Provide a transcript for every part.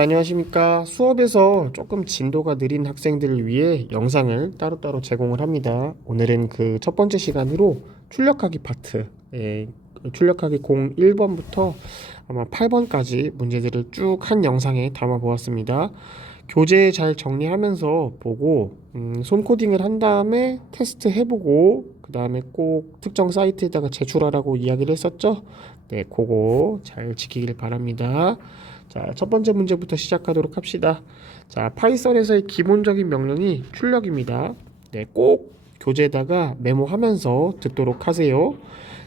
안녕하십니까. 수업에서 조금 진도가 느린 학생들을 위해 영상을 따로따로 제공을 합니다. 오늘은 그 첫 번째 시간으로 출력하기 파트, 출력하기 01번부터 아마 8번까지 문제들을 쭉 한 영상에 담아 보았습니다. 교재 잘 정리하면서 보고 손 코딩을 한 다음에 테스트 해보고 그 다음에 꼭 특정 사이트에다가 제출하라고 이야기를 했었죠. 네, 그거 잘 지키길 바랍니다. 자, 첫 번째 문제부터 시작하도록 합시다. 자, 파이썬에서의 기본적인 명령이 출력입니다. 네, 꼭 교재에다가 메모하면서 듣도록 하세요.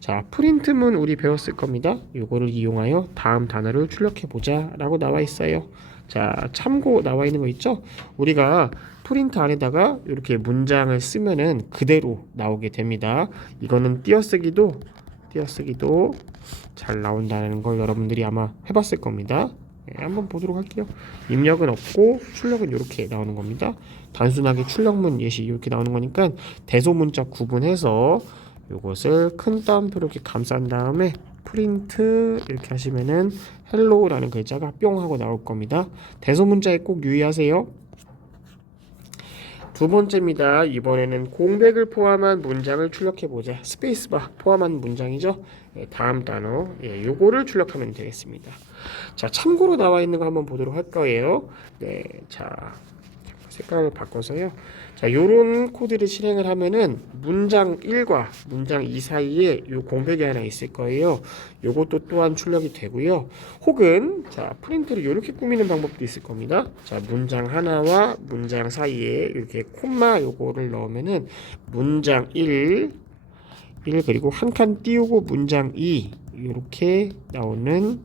자, 프린트문 우리 배웠을 겁니다. 요거를 이용하여 다음 단어를 출력해 보자 라고 나와 있어요. 자, 참고 나와 있는 거 있죠? 우리가 프린트 안에다가 이렇게 문장을 쓰면은 그대로 나오게 됩니다. 이거는 띄어쓰기도 잘 나온다는 걸 여러분들이 아마 해봤을 겁니다. 네, 한번 보도록 할게요. 입력은 없고 출력은 이렇게 나오는 겁니다. 단순하게 출력문 예시 이렇게 나오는 거니까 대소문자 구분해서 이것을 큰 따옴표로 이렇게 감싼 다음에 프린트 이렇게 하시면은 헬로우라는 글자가 뿅 하고 나올 겁니다. 대소문자에 꼭 유의하세요. 두 번째입니다. 이번에는 공백을 포함한 문장을 출력해보자. 스페이스바 포함한 문장이죠. 다음 단어, 요거를 출력하면 되겠습니다. 자, 참고로 나와 있는 거 한번 보도록 할 거예요. 네, 자, 색깔을 바꿔서요. 자, 요런 코드를 실행을 하면은 문장 1과 문장 2 사이에 요 공백이 하나 있을 거예요. 요것도 또한 출력이 되고요. 혹은 자, 프린트를 이렇게 꾸미는 방법도 있을 겁니다. 자, 문장 하나와 문장 사이에 이렇게 콤마 요거를 넣으면은 문장 1 그리고 한 칸 띄우고 문장 2 이렇게 나오는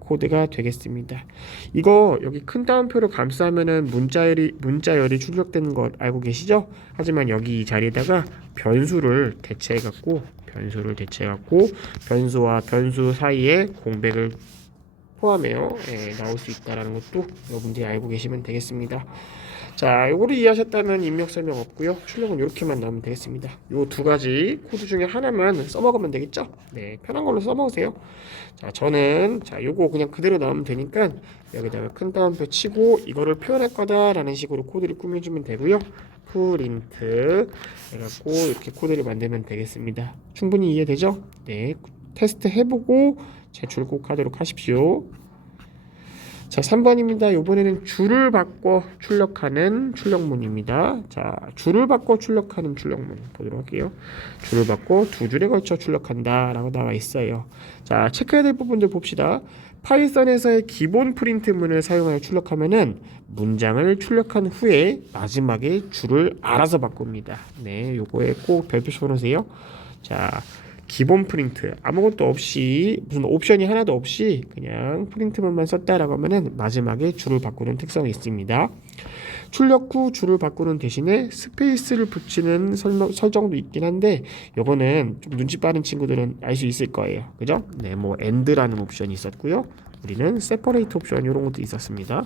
코드가 되겠습니다. 이거 여기 큰 따옴표로 감싸면은 문자열이 출력되는 것 알고 계시죠? 하지만 여기 이 자리에다가 변수를 대체해 갖고 변수와 변수 사이에 공백을 포함해요. 나올 수 있다라는 것도 여러분들이 알고 계시면 되겠습니다. 자, 요거를 이해하셨다면 입력 설명 없고요. 출력은 이렇게만 나오면 되겠습니다. 요 두 가지 코드 중에 하나만 써먹으면 되겠죠? 네, 편한 걸로 써먹으세요. 자, 저는 요거 그냥 그대로 나오면 되니까 여기다가 큰 따옴표 치고 이거를 표현할 거다라는 식으로 코드를 꾸며주면 되고요. 프린트 해갖고 이렇게 코드를 만들면 되겠습니다. 충분히 이해되죠? 네, 테스트 해보고 제출 꼭 하도록 하십시오. 자, 3번입니다. 이번에는 줄을 바꿔 출력하는 출력문입니다. 자, 줄을 바꿔 출력하는 출력문 보도록 할게요. 줄을 바꿔 두 줄에 걸쳐 출력한다 라고 나와 있어요. 자, 체크해야 될 부분들 봅시다. 파이썬에서의 기본 프린트문을 사용하여 출력하면은 문장을 출력한 후에 마지막에 줄을 알아서 바꿉니다. 네, 요거에 꼭 별표 쳐놓으세요. 자, 기본 프린트 아무것도 없이 무슨 옵션이 하나도 없이 그냥 프린트문만 썼다라고 하면은 마지막에 줄을 바꾸는 특성이 있습니다. 출력 후 줄을 바꾸는 대신에 스페이스를 붙이는 설정도 있긴 한데 요거는 좀 눈치 빠른 친구들은 알 수 있을 거예요. 그죠? 네, 뭐 end라는 옵션이 있었고요. 우리는 separate 옵션 이런 것도 있었습니다.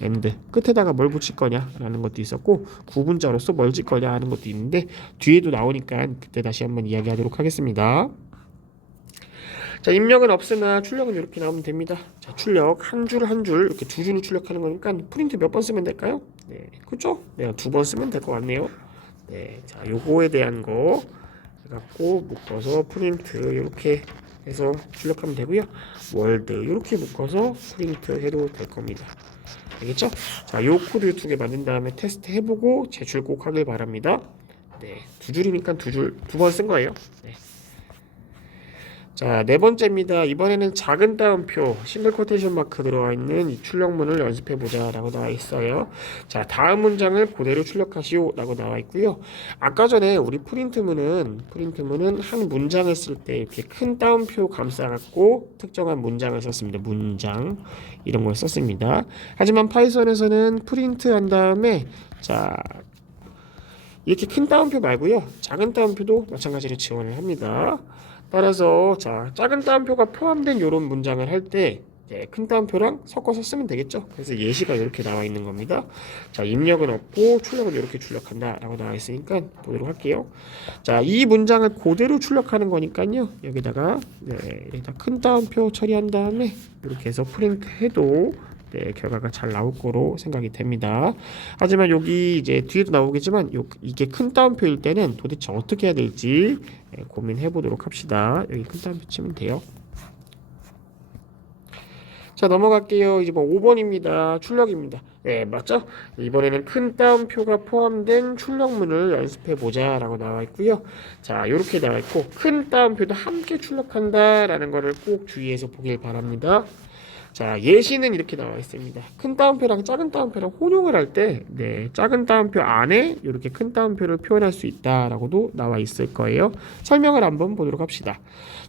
end 끝에다가 뭘 붙일 거냐 라는 것도 있었고 구분자로서 뭘 질 거냐 하는 것도 있는데 뒤에도 나오니까 그때 다시 한번 이야기하도록 하겠습니다. 자, 입력은 없으나 출력은 이렇게 나오면 됩니다. 자, 출력 한 줄 한 줄 이렇게 두 줄을 출력하는 거니까 프린트 몇 번 쓰면 될까요? 네, 그렇죠? 내가 두 번 쓰면 될 것 같네요. 네, 자, 요거에 대한 거 해갖고 묶어서 프린트 이렇게 해서 출력하면 되고요. 월드 이렇게 묶어서 프린트 해도 될 겁니다. 알겠죠? 자, 요 코드 두 개 만든 다음에 테스트 해보고 제출 꼭 하길 바랍니다. 네, 두 줄이니까 두 번 쓴 거예요. 네. 자, 네 번째입니다. 이번에는 작은 따옴표 싱글 코테이션 마크 들어와 있는 이 출력문을 연습해 보자 라고 나와 있어요. 자, 다음 문장을 그대로 출력하시오 라고 나와 있고요. 아까 전에 우리 프린트문은 한 문장을 쓸 때 이렇게 큰 따옴표 감싸갖고 특정한 문장을 썼습니다. 문장 이런 걸 썼습니다. 하지만 파이썬에서는 프린트 한 다음에 자, 이렇게 큰 따옴표 말고요. 작은 따옴표도 마찬가지로 지원을 합니다. 따라서 자, 작은 따옴표가 포함된 이런 문장을 할 때 큰 따옴표랑 섞어서 쓰면 되겠죠. 그래서 예시가 이렇게 나와 있는 겁니다. 자, 입력은 없고 출력은 이렇게 출력한다 라고 나와 있으니까 보도록 할게요. 자, 이 문장을 그대로 출력하는 거니까요. 여기다가 큰 따옴표 처리한 다음에 이렇게 해서 프린트 해도 네, 결과가 잘 나올 거로 생각이 됩니다. 하지만 여기 이제 뒤에도 나오겠지만 이게 큰 따옴표일 때는 도대체 어떻게 해야 될지 고민해 보도록 합시다. 여기 큰 따옴표 치면 돼요. 자, 넘어갈게요. 이제 뭐 5번입니다. 출력입니다. 네, 맞죠? 이번에는 큰 따옴표가 포함된 출력문을 연습해 보자 라고 나와 있고요. 자, 이렇게 나와 있고 큰 따옴표도 함께 출력한다 라는 거를 꼭 주의해서 보길 바랍니다. 자, 예시는 이렇게 나와 있습니다. 큰 따옴표랑 작은 따옴표랑 혼용을 할 때, 네, 작은 따옴표 안에 이렇게 큰 따옴표를 표현할 수 있다라고도 나와 있을 거예요. 설명을 한번 보도록 합시다.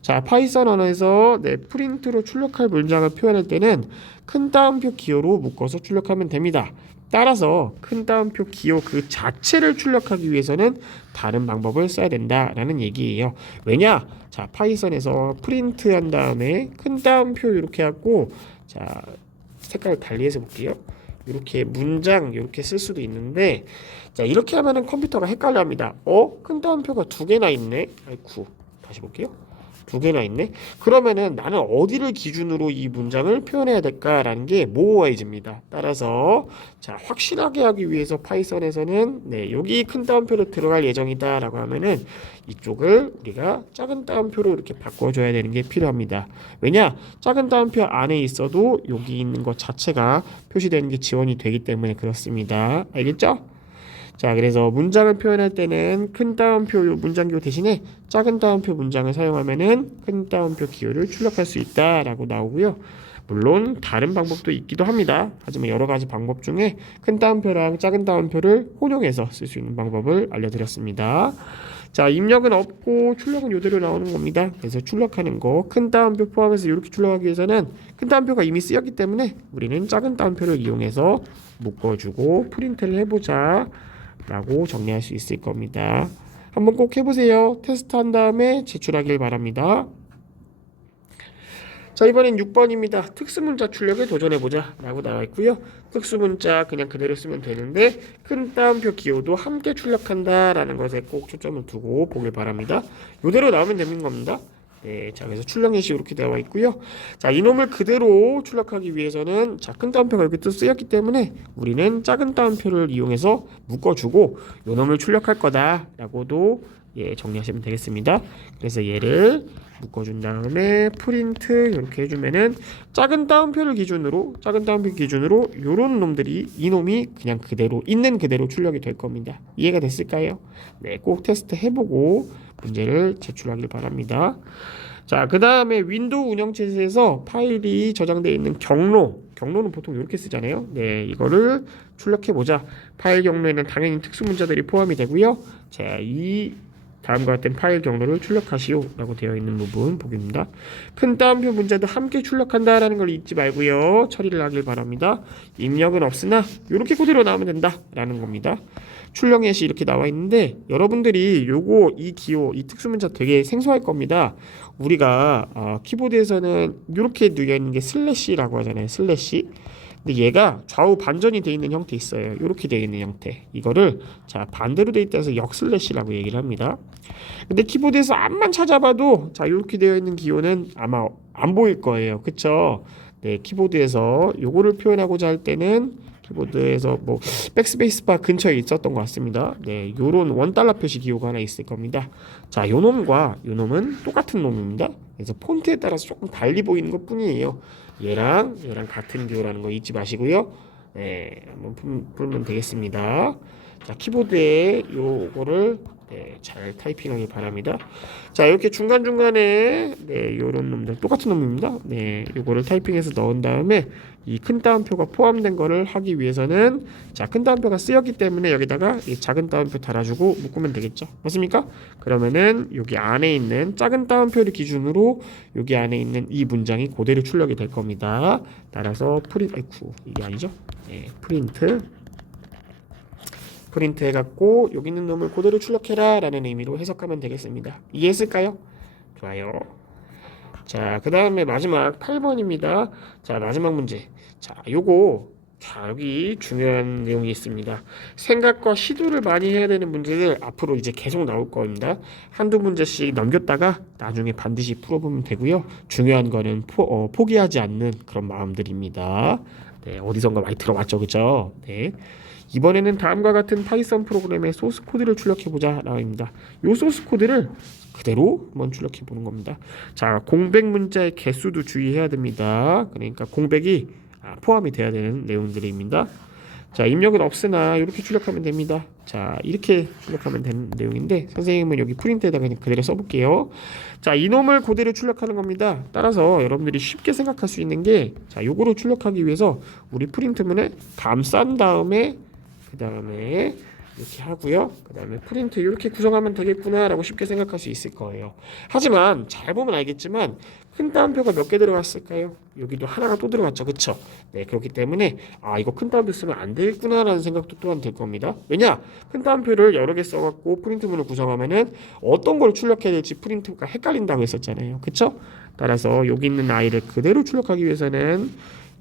자, 파이썬 언어에서 네, 프린트로 출력할 문장을 표현할 때는 큰 따옴표 기호로 묶어서 출력하면 됩니다. 따라서 큰 따옴표 기호 그 자체를 출력하기 위해서는 다른 방법을 써야 된다라는 얘기예요. 왜냐? 자, 파이썬에서 프린트 한 다음에 큰 따옴표 이렇게 하고 자, 색깔을 달리해서 볼게요. 이렇게 문장 이렇게 쓸 수도 있는데 자, 이렇게 하면은 컴퓨터가 헷갈려 합니다. 큰 따옴표가 두 개나 있네. 아이쿠. 다시 볼게요. 두 개나 있네. 그러면은 나는 어디를 기준으로 이 문장을 표현해야 될까라는 게 모호해집니다. 따라서 자, 확실하게 하기 위해서 파이썬에서는 네, 여기 큰 따옴표로 들어갈 예정이다라고 하면은 이쪽을 우리가 작은 따옴표로 이렇게 바꿔줘야 되는 게 필요합니다. 왜냐? 작은 따옴표 안에 있어도 여기 있는 것 자체가 표시되는 게 지원이 되기 때문에 그렇습니다. 알겠죠? 자, 그래서 문장을 표현할 때는 큰 따옴표 문장기호 대신에 작은 따옴표 문장을 사용하면은 큰 따옴표 기호를 출력할 수 있다라고 나오고요. 물론 다른 방법도 있기도 합니다. 하지만 여러 가지 방법 중에 큰 따옴표랑 작은 따옴표를 혼용해서 쓸 수 있는 방법을 알려드렸습니다. 자, 입력은 없고 출력은 이대로 나오는 겁니다. 그래서 출력하는 거 큰 따옴표 포함해서 이렇게 출력하기 위해서는 큰 따옴표가 이미 쓰였기 때문에 우리는 작은 따옴표를 이용해서 묶어주고 프린트를 해보자 라고 정리할 수 있을 겁니다. 한번 꼭 해보세요. 테스트한 다음에 제출하길 바랍니다. 자, 이번엔 6번입니다. 특수문자 출력에 도전해보자 라고 나와 있고요. 특수문자 그냥 그대로 쓰면 되는데 큰 따옴표 기호도 함께 출력한다 라는 것에 꼭 초점을 두고 보길 바랍니다. 이대로 나오면 되는 겁니다. 네, 자, 그래서 출력 예시 이렇게 나와 있고요. 자, 이놈을 그대로 출력하기 위해서는 자, 큰 따옴표가 이렇게 또 쓰였기 때문에 우리는 작은 따옴표를 이용해서 묶어주고 이놈을 출력할 거다라고도 예, 정리하시면 되겠습니다. 그래서 얘를 묶어준 다음에 프린트 이렇게 해주면은 작은 따옴표 기준으로 요런 놈들이 이놈이 그냥 그대로 있는 그대로 출력이 될 겁니다. 이해가 됐을까요? 네, 꼭 테스트 해보고 문제를 제출하길 바랍니다. 자, 그 다음에 윈도우 운영체에서 파일이 저장되어 있는 경로는 보통 이렇게 쓰잖아요. 네, 이거를 출력해보자. 파일 경로에는 당연히 특수문자들이 포함이 되고요. 자, 이 다음과 같은 파일 경로를 출력하시오 라고 되어 있는 부분 보기입니다. 큰 따옴표 문자도 함께 출력한다라는 걸 잊지 말고요. 처리를 하길 바랍니다. 입력은 없으나 이렇게 그대로 나오면 된다라는 겁니다. 출력 예시 이렇게 나와 있는데 여러분들이 이 기호, 이 특수문자 되게 생소할 겁니다. 우리가 키보드에서는 이렇게 누여 있는 게 슬래시라고 하잖아요. 슬래시. 근데 얘가 좌우 반전이 되어 있는 형태 있어요. 이렇게 되어 있는 형태. 이거를 자, 반대로 되어 있다서 역슬래시라고 얘기를 합니다. 근데 키보드에서 앞만 찾아봐도 자, 이렇게 되어 있는 기호는 아마 안 보일 거예요. 그쵸? 네, 키보드에서 요거를 표현하고자 할 때는 키보드에서 뭐 백스페이스 바 근처에 있었던 것 같습니다. 네, 요런 원달러 표시 기호가 하나 있을 겁니다. 자, 요 놈과 요 놈은 똑같은 놈입니다. 그래서 폰트에 따라서 조금 달리 보이는 것 뿐이에요. 얘랑 같은 기호라는 거 잊지 마시고요. 네, 한번 풀면 되겠습니다. 자, 키보드에 요거를 네, 잘 타이핑하기 바랍니다. 자, 이렇게 중간중간에 네, 요런 놈들 똑같은 놈입니다. 네, 요거를 타이핑해서 넣은 다음에 이 큰 따옴표가 포함된 거를 하기 위해서는 자, 큰 따옴표가 쓰였기 때문에 여기다가 이 작은 따옴표 달아주고 묶으면 되겠죠. 맞습니까? 그러면은 여기 안에 있는 작은 따옴표를 기준으로 여기 안에 있는 이 문장이 그대로 출력이 될 겁니다. 따라서 이게 아니죠? 네, 프린트 해갖고 여기 있는 놈을 그대로 출력해라 라는 의미로 해석하면 되겠습니다. 이해했을까요? 좋아요. 자, 그 다음에 마지막 8번입니다. 자, 마지막 문제. 자, 여기 중요한 내용이 있습니다. 생각과 시도를 많이 해야 되는 문제들 앞으로 이제 계속 나올 겁니다. 한두 문제씩 넘겼다가 나중에 반드시 풀어보면 되고요. 중요한 거는 포기하지 않는 그런 마음들입니다. 네, 어디선가 많이 들어봤죠, 그죠? 네. 이번에는 다음과 같은 파이썬 프로그램의 소스 코드를 출력해보자 라입니다. 이 소스 코드를 그대로 한번 출력해 보는 겁니다. 자, 공백 문자의 개수도 주의해야 됩니다. 그러니까 공백이 포함이 돼야 되는 내용들입니다. 자, 입력은 없으나 이렇게 출력하면 됩니다. 자, 이렇게 출력하면 되는 내용인데 선생님은 여기 프린트에다가 그냥 그대로 써볼게요. 자, 이놈을 그대로 출력하는 겁니다. 따라서 여러분들이 쉽게 생각할 수 있는 게, 자, 요거를 출력하기 위해서 우리 프린트문을 감싼 다음에 그 다음에 이렇게 하고요. 그 다음에 프린트 이렇게 구성하면 되겠구나 라고 쉽게 생각할 수 있을 거예요. 하지만 잘 보면 알겠지만 큰 따옴표가 몇 개 들어갔을까요? 여기도 하나가 또 들어갔죠, 그쵸? 네, 그렇기 때문에 이거 큰 따옴표 쓰면 안 되겠구나 라는 생각도 또한 들 겁니다. 왜냐? 큰 따옴표를 여러 개 써갖고 프린트문을 구성하면은 어떤 걸 출력해야 될지 프린트가 헷갈린다고 했었잖아요, 그쵸? 따라서 여기 있는 아이를 그대로 출력하기 위해서는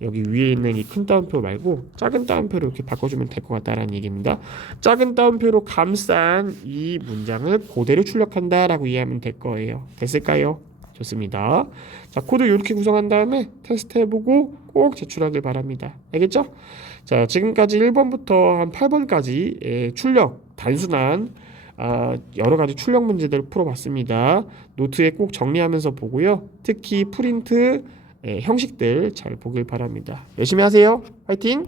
여기 위에 있는 이 큰 따옴표 말고 작은 따옴표로 이렇게 바꿔주면 될 것 같다라는 얘기입니다. 작은 따옴표로 감싼 이 문장을 그대로 출력한다라고 이해하면 될 거예요. 됐을까요? 좋습니다. 자, 코드 이렇게 구성한 다음에 테스트 해보고 꼭 제출하길 바랍니다. 알겠죠? 자, 지금까지 1번부터 한 8번까지 출력, 단순한 여러 가지 출력 문제들을 풀어봤습니다. 노트에 꼭 정리하면서 보고요. 특히 프린트 형식들 잘 보길 바랍니다. 열심히 하세요. 화이팅!